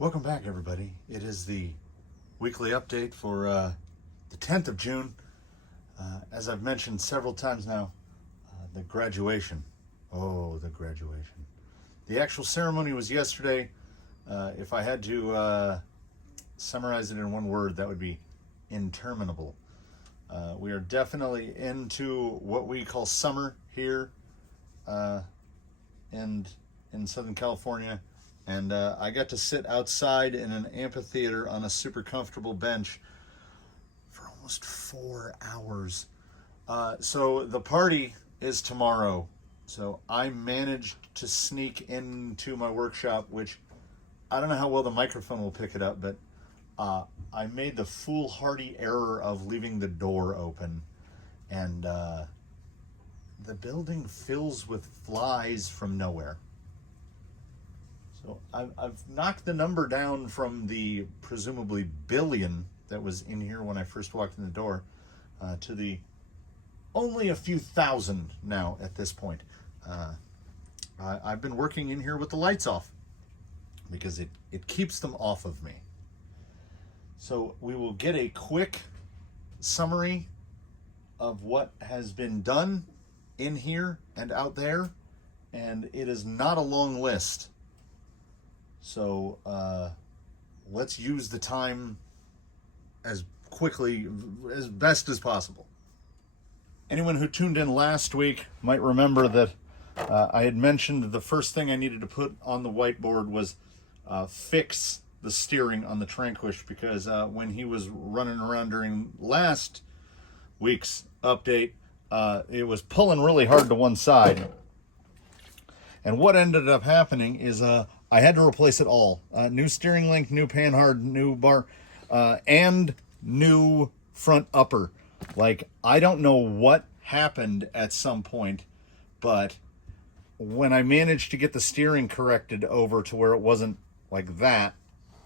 Welcome back, everybody. It is the weekly update for the 10th of June. As I've mentioned several times now, the graduation. Oh, the graduation. The actual ceremony was yesterday. If I had to summarize it in one word, that would be interminable. We are definitely into what we call summer here and in Southern California. And I got to sit outside in an amphitheater on a super comfortable bench for almost 4 hours. So the party is tomorrow. So I managed to sneak into my workshop, which I don't know how well the microphone will pick it up, but I made the foolhardy error of leaving the door open. And the building fills with flies from nowhere. So I've knocked the number down from the presumably billion that was in here when I first walked in the door to the only a few thousand now at this point. I've been working in here with the lights off because it keeps them off of me. So we will get a quick summary of what has been done in here and out there, and it is not a long list. So let's use the time as quickly, as best as possible. Anyone who tuned in last week might remember that I had mentioned the first thing I needed to put on the whiteboard was fix the steering on the Tranquish, because when he was running around during last week's update, it was pulling really hard to one side. And what ended up happening is I had to replace it all. New steering link, new panhard, new bar, and new front upper. Like, I don't know what happened at some point, but when I managed to get the steering corrected over to where it wasn't like that,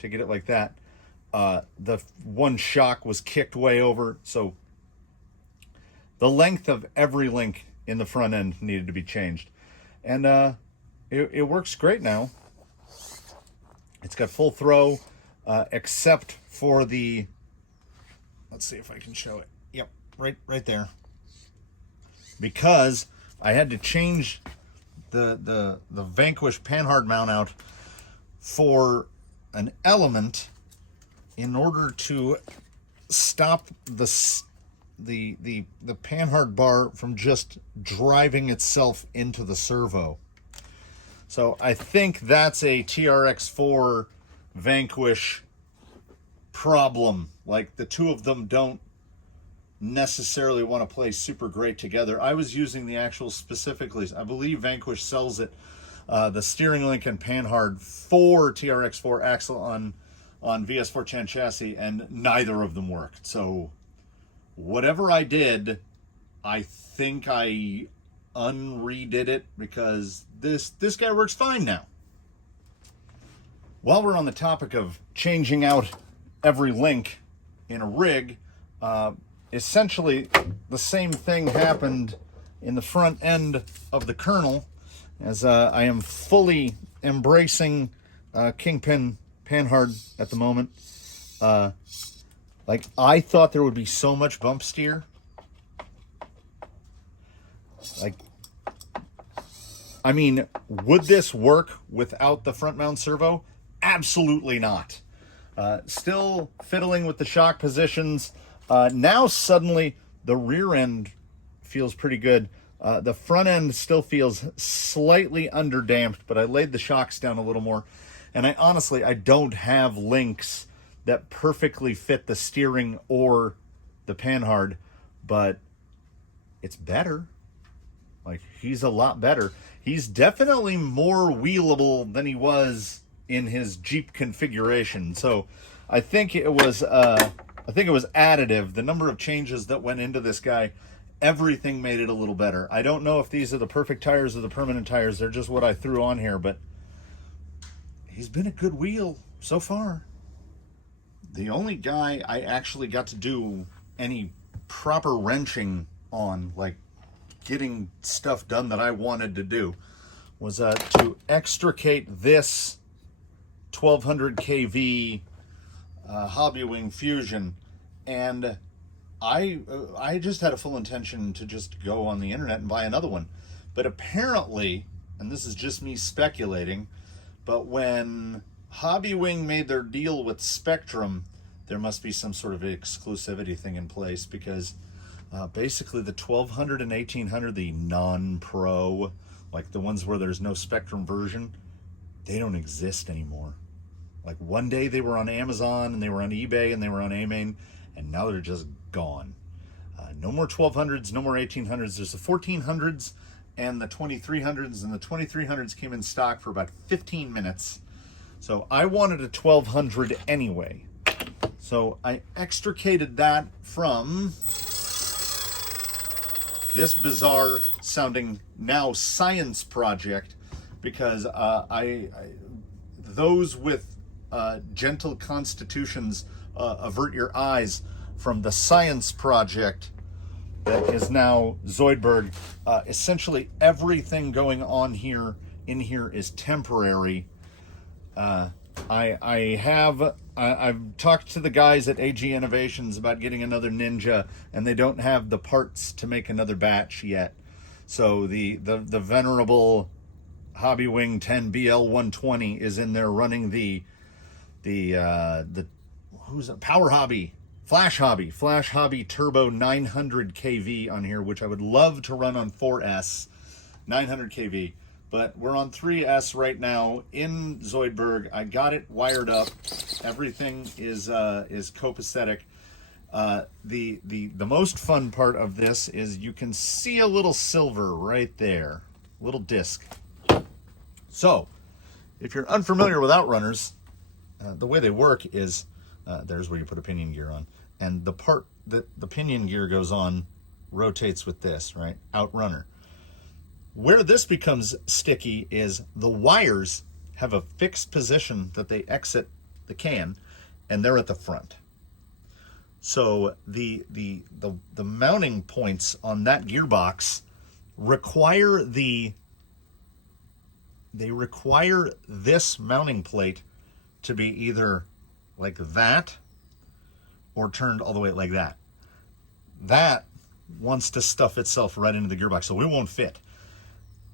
to get it like that, the one shock was kicked way over. So the length of every link in the front end needed to be changed. And it works great now. It's got full throw, except for the, let's see if I can show it. Yep, right there. Because I had to change the Vanquish panhard mount out for an element in order to stop the panhard bar from just driving itself into the servo. So I think that's a TRX4 Vanquish problem. Like, the two of them don't necessarily want to play super great together. I was using the actual specifically, I believe Vanquish sells it, the steering link and panhard for TRX4 axle on VS410 chassis, and neither of them worked. So whatever I did, I think I unredid it, because this guy works fine now. While we're on the topic of changing out every link in a rig, essentially the same thing happened in the front end of the kernel, as I am fully embracing Kingpin panhard at the moment. Like, I thought there would be so much bump steer. Like, I mean, would this work without the front mount servo? Absolutely not. Still fiddling with the shock positions. Now suddenly the rear end feels pretty good. The front end still feels slightly underdamped, but I laid the shocks down a little more. And I honestly don't have links that perfectly fit the steering or the panhard, but it's better. Like, he's a lot better. He's definitely more wheelable than he was in his Jeep configuration. So I think it was additive. The number of changes that went into this guy, everything made it a little better. I don't know if these are the perfect tires or the permanent tires. They're just what I threw on here, but he's been a good wheel so far. The only guy I actually got to do any proper wrenching on, like getting stuff done that I wanted to do, was to extricate this 1200 kV Hobbywing Fusion, and I just had a full intention to just go on the internet and buy another one. But apparently, and this is just me speculating, but when Hobbywing made their deal with Spectrum, there must be some sort of exclusivity thing in place, because basically the 1200 and 1800, the non-pro, like the ones where there's no Spectrum version, they don't exist anymore. Like one day they were on Amazon and they were on eBay and they were on AMain, and now they're just gone. No more 1200s, no more 1800s. There's the 1400s and the 2300s, and the 2300s came in stock for about 15 minutes. So I wanted a 1200 anyway. So I extricated that from this bizarre sounding now science project, because those with gentle constitutions avert your eyes from the science project that is now Zoidberg. Essentially everything going on here in here is temporary. I've talked to the guys at AG Innovations about getting another Ninja, and they don't have the parts to make another batch yet. So the venerable Hobbywing 10 BL120 is in there running the who's it? Power Hobby, Flash Hobby Turbo 900 kV on here, which I would love to run on 4S 900 kV. But we're on 3S right now in Zoidberg. I got it wired up. Everything is copacetic. The most fun part of this is you can see a little silver right there, little disc. So, if you're unfamiliar with Outrunners, the way they work is there's where you put a pinion gear on, and the part that the pinion gear goes on rotates with this, right? Outrunner. Where this becomes sticky is the wires have a fixed position that they exit the can, and they're at the front. So the mounting points on that gearbox require this mounting plate to be either like that or turned all the way like that. That wants to stuff itself right into the gearbox, so it won't fit.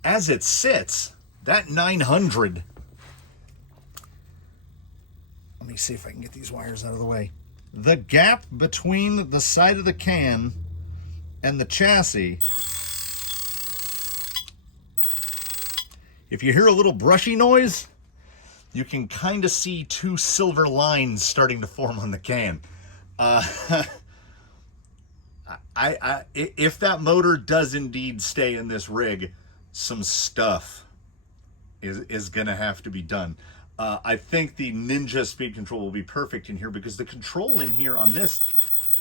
As it sits, that 900, let me see if I can get these wires out of the way. The gap between the side of the can and the chassis, if you hear a little brushy noise, you can kind of see two silver lines starting to form on the can. If that motor does indeed stay in this rig, some stuff is gonna have to be done. I think the Ninja speed control will be perfect in here, because the control in here on this,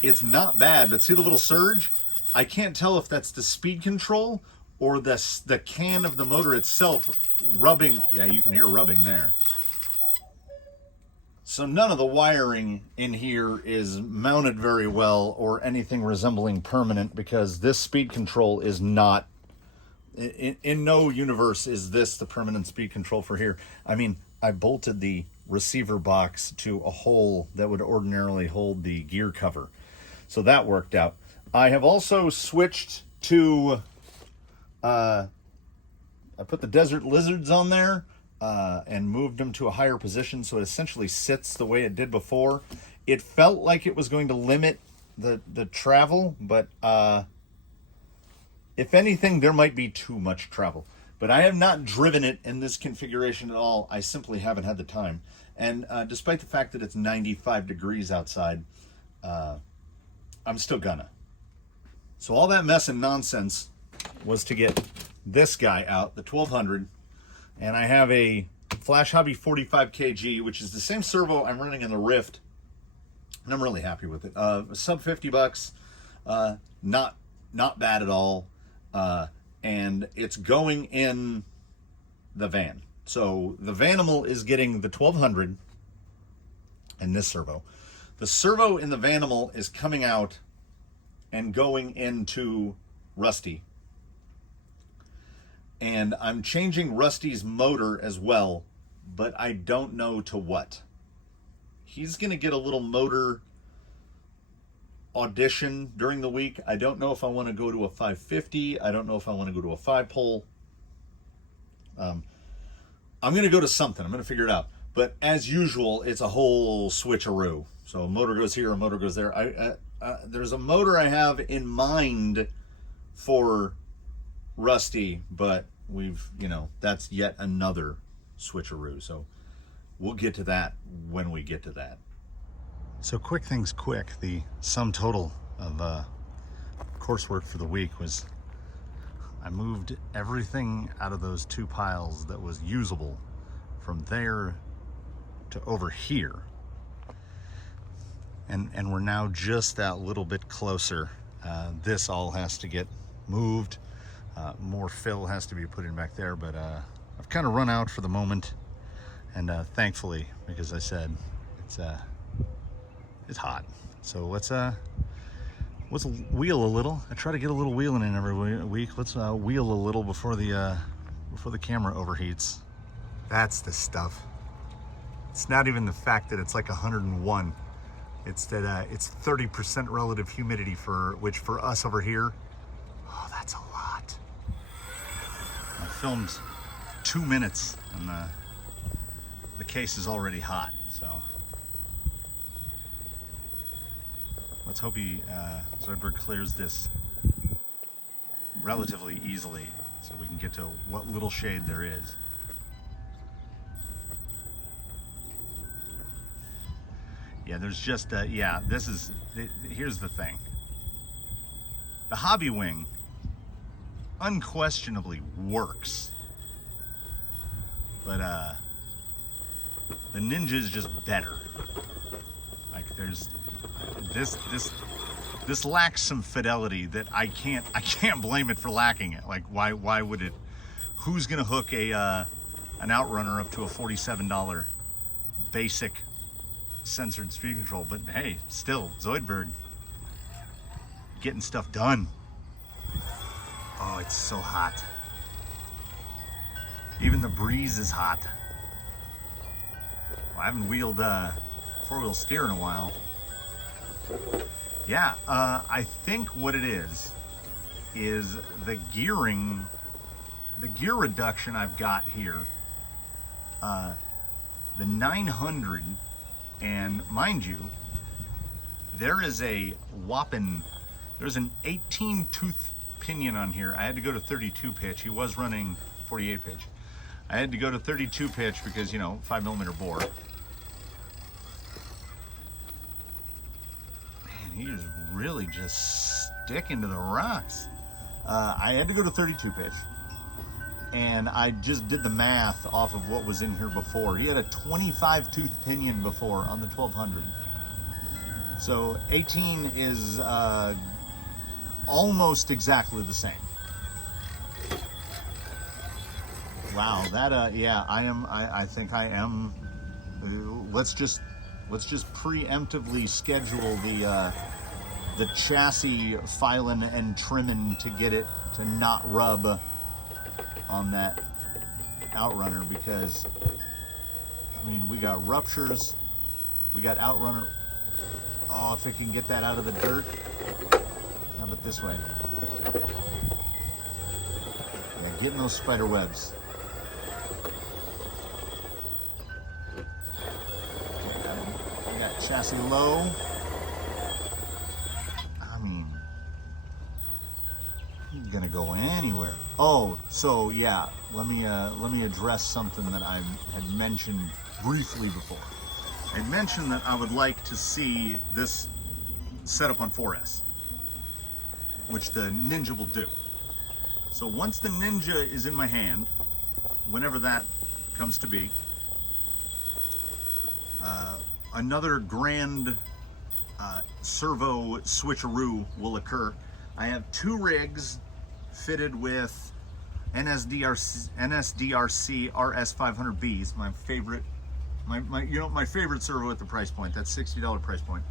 it's not bad, but see the little surge? I can't tell if that's the speed control or the can of the motor itself rubbing. Yeah, you can hear rubbing there. So none of the wiring in here is mounted very well or anything resembling permanent, because this speed control is not, in no universe is this the permanent speed control for here. I mean, I bolted the receiver box to a hole that would ordinarily hold the gear cover, so that worked out. I have also switched to, I put the Desert Lizards on there and moved them to a higher position, so it essentially sits the way it did before. It felt like it was going to limit the travel, but if anything, there might be too much travel. But I have not driven it in this configuration at all. I simply haven't had the time. And despite the fact that it's 95 degrees outside, I'm still gonna. So all that mess and nonsense was to get this guy out, the 1200. And I have a Flash Hobby 45 kg, which is the same servo I'm running in the Rift. And I'm really happy with it. Sub 50 bucks, not bad at all. And it's going in the van. So the Vanimal is getting the 1200 and this servo. The servo in the Vanimal is coming out and going into Rusty. And I'm changing Rusty's motor as well, but I don't know to what. He's going to get a little motor audition during the week. I don't know if I want to go to a 550. I don't know if I want to go to a 5-pole. I'm going to go to something. I'm going to figure it out. But as usual, it's a whole switcheroo. So a motor goes here, a motor goes there. There's a motor I have in mind for Rusty, but that's yet another switcheroo. So we'll get to that when we get to that. So quick things quick, the sum total of coursework for the week was I moved everything out of those 2 piles that was usable from there to over here. And we're now just that little bit closer. This all has to get moved. More fill has to be put in back there, but I've kind of run out for the moment. And thankfully, because I said it's hot. So let's wheel a little. I try to get a little wheeling in every week. Let's wheel a little before the camera overheats. That's the stuff. It's not even the fact that it's like 101. It's that it's 30% relative humidity, which for us over here, oh, that's a lot. I filmed 2 minutes and the case is already hot, so let's hope Zoidberg clears this relatively easily so we can get to what little shade there is. Yeah, there's just, here's the thing. The Hobby Wing unquestionably works, but the Ninja is just better. Like there's, this lacks some fidelity that I can't blame it for lacking it. Like why would it, who's gonna hook an Outrunner up to a $47 basic censored speed control? But hey, still Zoidberg getting stuff done. Oh, it's so hot. Even the breeze is hot. Well, I haven't wheeled 4-wheel steer in a while. Yeah, I think what it is the gearing, the gear reduction I've got here. The 900. And mind you, there's an 18 tooth pinion on here. I had to go to 32 pitch. He was running 48 pitch. I had to go to 32 pitch because, 5mm bore. Man, he is really just sticking to the rocks. I had to go to 32 pitch. And I just did the math off of what was in here before. He had a 25 tooth pinion before on the 1200. So 18 is almost exactly the same. Wow, that I think I am. Let's just preemptively schedule the chassis filing and trimming to get it to not rub on that Outrunner, because we got ruptures, we got Outrunner. Oh, if it can get that out of the dirt. How about this way? Yeah, getting those spider webs. We got chassis low. He's gonna go anywhere. Oh, so yeah, let me address something that I had mentioned briefly before. I mentioned that I would like to see this set up on 4S, which the Ninja will do. So once the Ninja is in my hand, whenever that comes to be, another grand servo switcheroo will occur. I have 2 rigs fitted with NSDRC RS500Bs, my favorite, my favorite servo at the price point. That's $60 price point.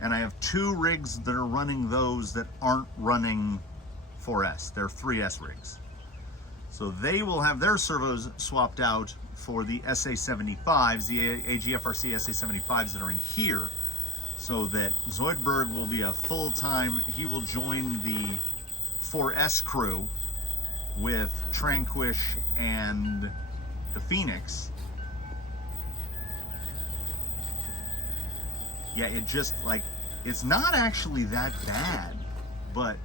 And I have 2 rigs that are running those that aren't running 4S. They're 3S rigs. So they will have their servos swapped out for the SA-75s, the AGFRC SA-75s that are in here, so that Zoidberg will be a full-time, he will join the 4S crew with Tranquish and the Phoenix. Yeah, it just, like, it's not actually that bad, but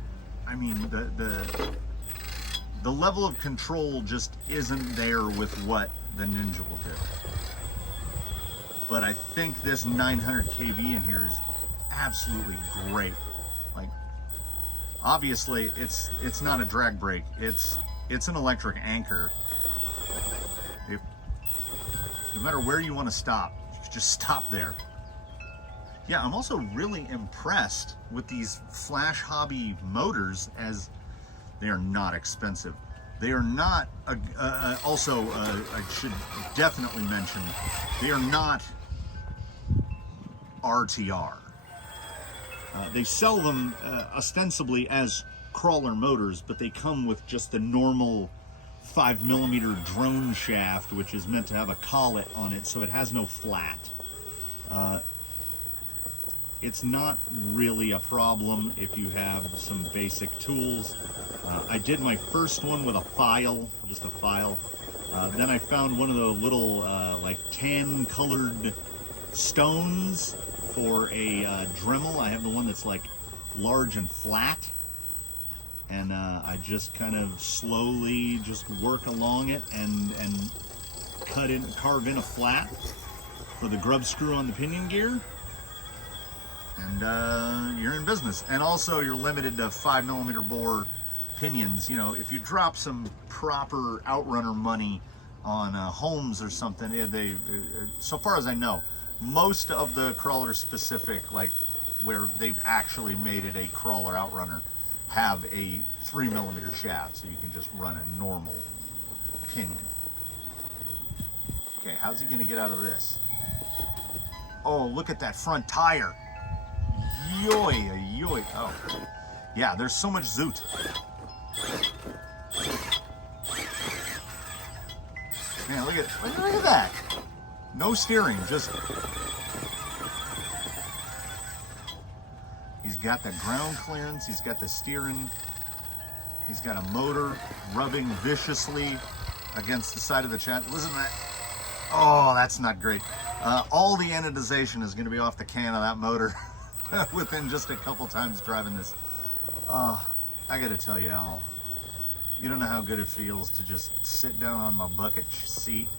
I mean, the level of control just isn't there with what the Ninja will do. But I think this 900 kV in here is absolutely great. Like, obviously it's not a drag brake, it's an electric anchor. No matter where you want to stop, you can just stop there. Yeah, I'm also really impressed with these Flash Hobby motors, as they are not expensive. They are not, I should definitely mention, they are not RTR. They sell them ostensibly as crawler motors, but they come with just the normal 5mm drone shaft, which is meant to have a collet on it, so it has no flat. It's not really a problem if you have some basic tools. I did my first one with a file, just a file. Then I found one of the little like tan colored stones for a Dremel. I have the one that's like large and flat. And I just kind of slowly just work along it and carve in a flat for the grub screw on the pinion gear. And you're in business. And also you're limited to 5mm bore pinions. You know, if you drop some proper outrunner money on Holmes or something, so far as I know, most of the crawler specific, like where they've actually made it a crawler outrunner, have a 3mm shaft, so you can just run a normal pinion. Okay, how's he gonna get out of this? Oh, look at that front tire. Yoy, yoy. Oh, yeah, there's so much zoot. Man, look at that. No steering, just. He's got the ground clearance, he's got the steering, he's got a motor rubbing viciously against the side of the chat. Listen to that. Oh, that's not great. All the anodization is going to be off the can of that motor within just a couple times driving this. I got to tell you, Al, you don't know how good it feels to just sit down on my bucket seat,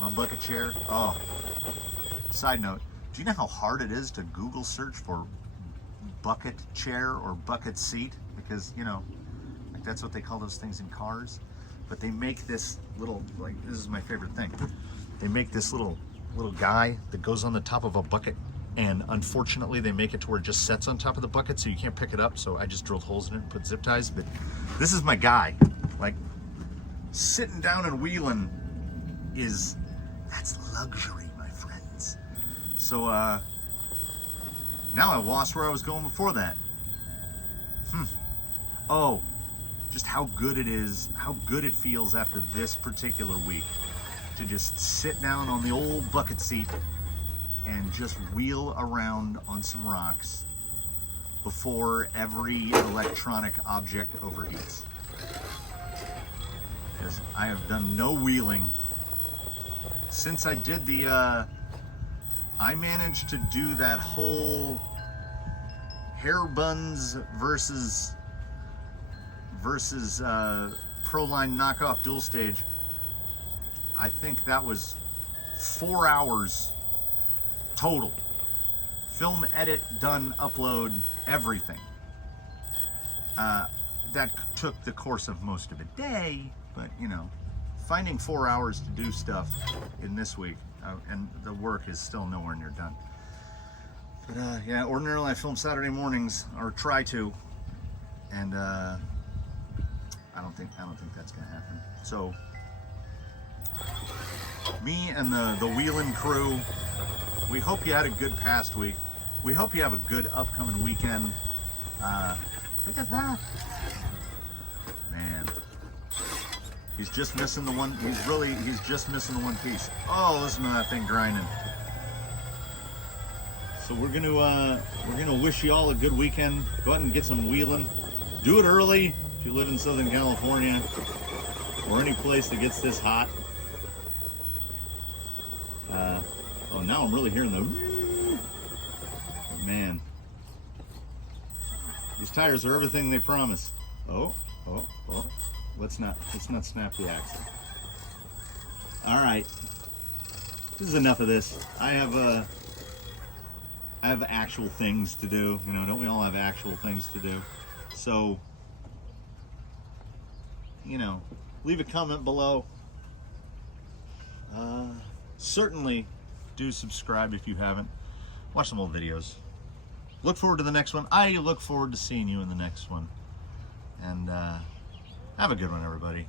my bucket chair. Oh, side note, do you know how hard it is to Google search for bucket chair or bucket seat? Because, you know, like that's what they call those things in cars. But they make this little, like, this is my favorite thing. They make this little guy that goes on the top of a bucket, and unfortunately they make it to where it just sets on top of the bucket so you can't pick it up. So I just drilled holes in it and put zip ties. But this is my guy. Like, sitting down and wheeling that's luxury, my friends. So now I lost where I was going before that. Oh, just how good it is, how good it feels after this particular week to just sit down on the old bucket seat and just wheel around on some rocks before every electronic object overheats. Because I have done no wheeling since I did I managed to do that whole hair buns versus Proline knockoff dual stage. I think that was 4 hours total. Film, edit, done, upload, everything. That took the course of most of a day, but you know, finding 4 hours to do stuff in this week, and the work is still nowhere near done. But yeah, ordinarily I film Saturday mornings, or try to, and I don't think that's gonna happen. So me and the wheeling crew, we hope you had a good past week. We hope you have a good upcoming weekend. Look at that, man. He's just missing the one. He's just missing the one piece. Oh, listen to that thing grinding. So we're gonna wish you all a good weekend. Go ahead and get some wheeling. Do it early if you live in Southern California or any place that gets this hot. Oh, now I'm really hearing the man. These tires are everything they promise. Oh. Let's not snap the axle. All right, this is enough of this. I have actual things to do. You know, don't we all have actual things to do? So, you know, leave a comment below. Certainly do subscribe if you haven't. Watch some old videos. Look forward to the next one. I look forward to seeing you in the next one. And have a good one, everybody.